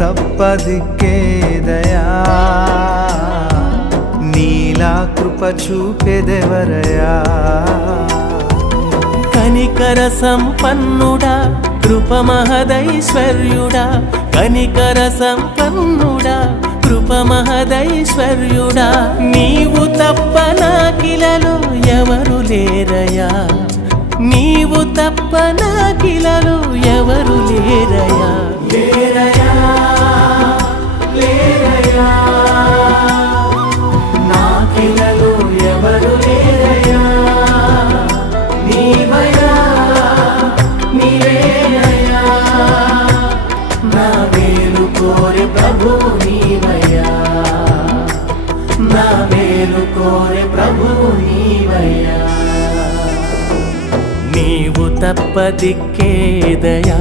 తప్ప దిక్కేదయా, నీలా కృప చూపెదెవరయా. కనికర సంపన్నుడా కృప మహదైశ్వర్యుడా, కనికర సంపన్నుడా కృప మహదైశ్వర్యుడా, నీవు తప్ప నాకిలలో ఎవరు లేరయా, నీవు తప్ప నాకిలలో ఎవరు లేరయా. లేరయా లేరయా నాకిలలో ఎవరు లేరయా, నీవయా నీవేనయా, నా మేలు కోరే ప్రభు నీవయా, నా మేలు కోరే ప్రభు నీవయా. నీవు తప్ప దిక్కేదయా.